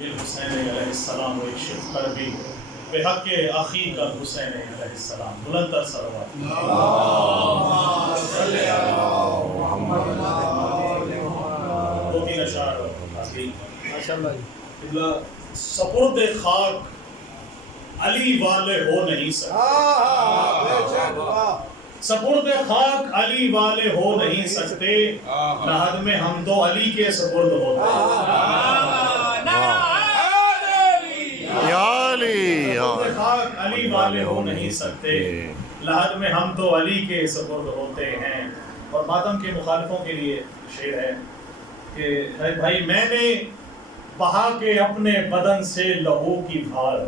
الحسین علیہ السلام و اکشف کربی بحق اخیک الحسین علیہ السلام. بلند تر صلوات. دو تین اشعار ماشاءاللہ. سپرد خاک علی والے ہو نہیں سکتے. سپرد خاک علی والے ہو نہیں سکتے. لحد میں ہم تو علی کے سپرد ہوتے ہیں. سپرد خاک علی والے ہو نہیں سکتے. لحد میں ہم تو علی کے سپرد ہوتے ہیں. اور ماتم کے مخالفوں کے لیے شعر ہے کہ بھائی میں نے بہا کے اپنے بدن سے لہو کی دھار.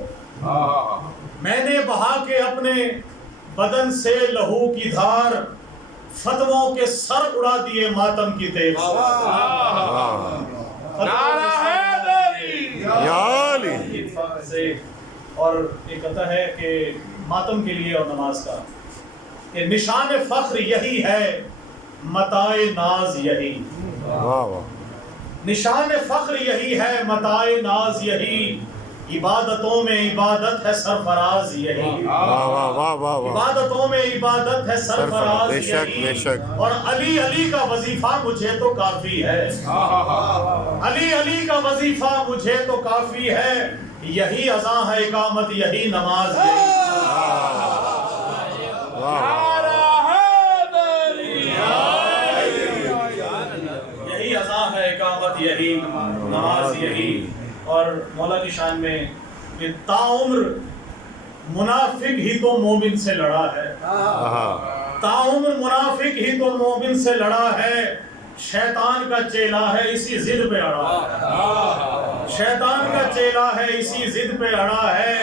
میں نے بہا کے اپنے بدن سے لہو کی دھار. فتووں کے سر اڑا دیے ماتم کی تیغ سے. اور ایک کہتا ہے کہ ماتم کے لیے اور نماز کا کہ نشان فخر یہی ہے متاع ناز یہی. نشان فخر یہی ہے متاع ناز یہی. عبادتوں میں عبادت ہے سرفراز یہی. عبادتوں میں عبادت ہے سرفراز یہی. اور علی علی کا وظیفہ مجھے تو کافی ہے. علی علی کا وظیفہ مجھے تو کافی ہے. یہی اذان ہے اقامت یہی نماز ہے. یہی اذان ہے اقامت یہی نماز یہی. اور مولا کی شان میں کہ تاعمر منافق ہی تو مومن سے لڑا ہے. تاعمر منافق ہی تو مومن سے لڑا ہے. شیطان کا چیلا ہے اسی ضد پہ اڑا ہے. شیطان کا چیلا ہے اسی ضد پہ اڑا ہے.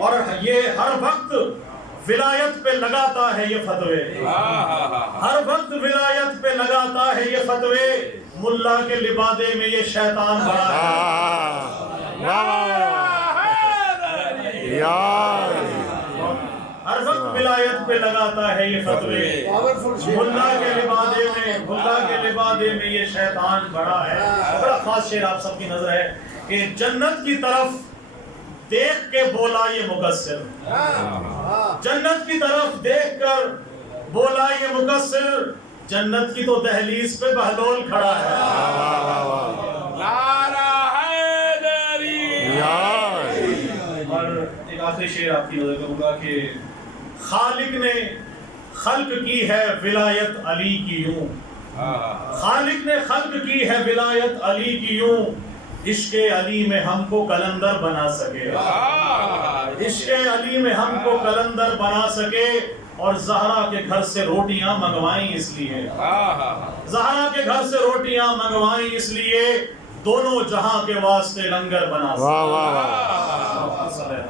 اور یہ ہر وقت ولایت پہ لگاتا ہے یہ فتوے. ہر وقت ولایت پہ لگاتا ہے یہ فتوے. ملا کے لبادے میں یہ شیطان بڑا ہے. ہر وقت ولایت پہ لگاتا ہے یہ فتوے. ملا کے لبادے میں یہ شیطان بڑا ہے. بڑا خاص شعر آپ سب کی نظر ہے کہ جنت کی طرف دیکھ کے بولا یہ مقصر. جنت کی طرف دیکھ کر بولا یہ مقصر. جنت کی تو دہلیز پہ بہلول کھڑا ہے. اور ایک آخری شعر آپ کی نظر کروں گا کہ خالق نے خلق کی ہے ولایت علی کی یوں. خالق نے خلق کی ہے ولایت علی کی یوں. عشق علی میں ہم کو قلندر بنا سکے. عشق علی میں ہم کو قلندر بنا سکے. اور زہرا کے گھر سے روٹیاں منگوائیں اس لیے. زہرا کے گھر سے روٹیاں منگوائیں اس لیے. دونوں جہاں کے واسطے لنگر بنا سکے.